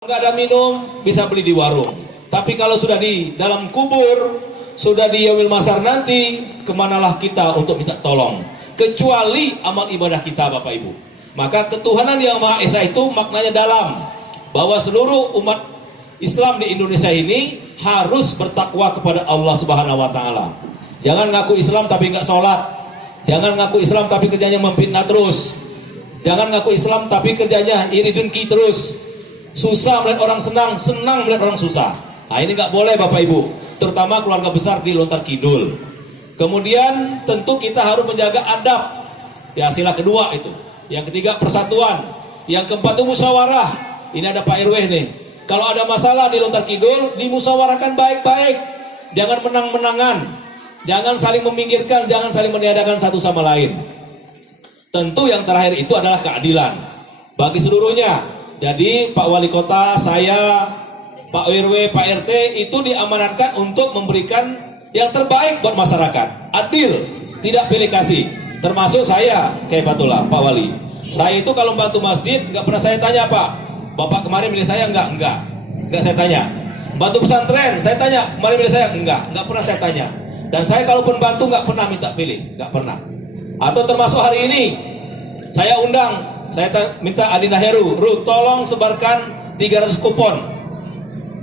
Nggak ada minum, bisa beli di warung. Tapi kalau sudah di dalam kubur, sudah di yaumil mahsyar nanti, kemanalah kita untuk minta tolong? Kecuali amal ibadah kita, Bapak Ibu. Maka ketuhanan yang Maha Esa itu maknanya dalam, bahwa seluruh umat Islam di Indonesia ini harus bertakwa kepada Allah Subhanahu wa Ta'ala. Jangan ngaku Islam tapi nggak sholat. Jangan ngaku Islam tapi kerjanya memfitnah terus. Jangan ngaku Islam tapi kerjanya iri dengki terus. Susah melihat orang senang, senang melihat orang susah. Nah ini nggak boleh Bapak Ibu, terutama keluarga besar di Lontar Kidul. Kemudian tentu kita harus menjaga adab. Ya sila kedua itu. Yang ketiga persatuan. Yang keempat itu musyawarah. Ini ada Pak RW nih. Kalau ada masalah di Lontar Kidul, dimusyawarahkan baik-baik. Jangan menang-menangan. Jangan saling meminggirkan, jangan saling meniadakan satu sama lain. Tentu yang terakhir itu adalah keadilan bagi seluruhnya. Jadi Pak Wali Kota, saya, Pak RW, Pak RT itu diamanatkan untuk memberikan yang terbaik buat masyarakat. Adil, tidak pilih kasih. Termasuk saya, Kaifatullah, Pak Wali. Saya itu kalau bantu masjid, nggak pernah saya tanya, Pak, Bapak kemarin milih saya enggak saya tanya. Bantu pesantren, saya tanya, kemarin milih saya enggak pernah saya tanya. Dan saya kalaupun bantu nggak pernah minta pilih, nggak pernah. Atau termasuk hari ini, saya undang. Saya minta Adinda Heru, tolong sebarkan 300 kupon.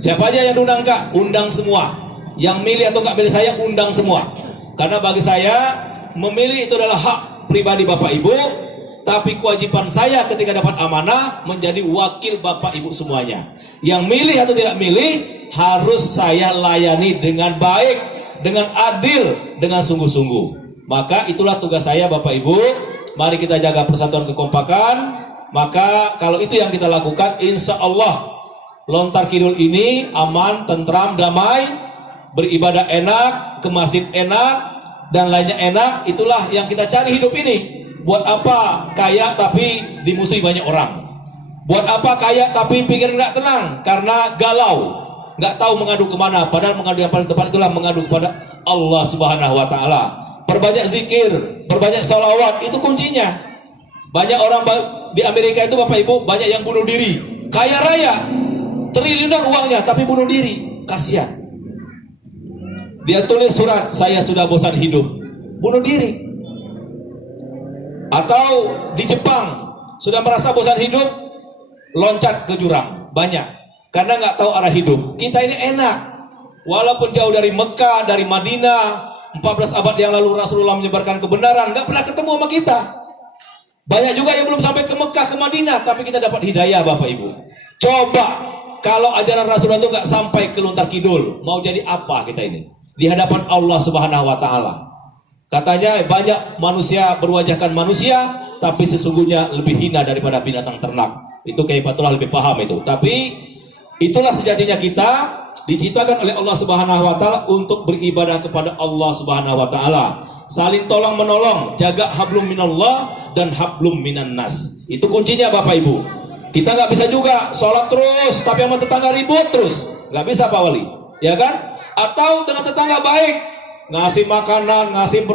Siapa aja yang diundang Kak? Undang semua. Yang milih atau nggak milih saya, undang semua. Karena bagi saya, memilih itu adalah hak pribadi Bapak Ibu. Tapi kewajiban saya ketika dapat amanah, menjadi wakil Bapak Ibu semuanya. Yang milih atau tidak milih, harus saya layani dengan baik, dengan adil, dengan sungguh-sungguh. Maka itulah tugas saya Bapak Ibu. Mari kita jaga persatuan kekompakan. Maka kalau itu yang kita lakukan, insya Allah Lontar Kidul ini aman, tentram, damai, beribadah enak, ke masjid enak, dan lainnya enak. Itulah yang kita cari hidup ini. Buat apa kaya tapi dimusuhi banyak orang? Buat apa kaya tapi pikir nggak tenang karena galau, nggak tahu mengadu kemana? Padahal mengadu yang paling tepat itulah mengadu kepada Allah Subhanahu wa Ta'ala. Perbanyak zikir, perbanyak salawat, itu kuncinya. Banyak orang di Amerika itu Bapak Ibu, banyak yang bunuh diri. Kaya raya, triliunan uangnya, tapi bunuh diri. Kasihan. Dia tulis surat, saya sudah bosan hidup. Bunuh diri. Atau di Jepang, sudah merasa bosan hidup, loncat ke jurang. Banyak. Karena nggak tahu arah hidup. Kita ini enak. Walaupun jauh dari Mekah, dari Madinah, 14 abad yang lalu Rasulullah menyebarkan kebenaran, nggak pernah ketemu sama kita. Banyak juga yang belum sampai ke Mekah, ke Madinah, tapi kita dapat hidayah Bapak Ibu. Coba kalau ajaran Rasulullah itu nggak sampai ke Lontar Kidul, mau jadi apa kita ini di hadapan Allah Subhanahu wa Ta'ala? Katanya banyak manusia berwajahkan manusia, tapi sesungguhnya lebih hina daripada binatang ternak. Itu Kaifatullah lebih paham itu. Tapi itulah sejatinya kita diciptakan oleh Allah Subhanahu wa Ta'ala untuk beribadah kepada Allah Subhanahu wa Ta'ala. Saling tolong menolong, jaga hablum minallah dan hablum minan nas. Itu kuncinya Bapak Ibu. Kita nggak bisa juga sholat terus tapi sama tetangga ribut terus, nggak bisa Pak Wali, ya kan? Atau dengan tetangga baik, ngasih makanan, ngasih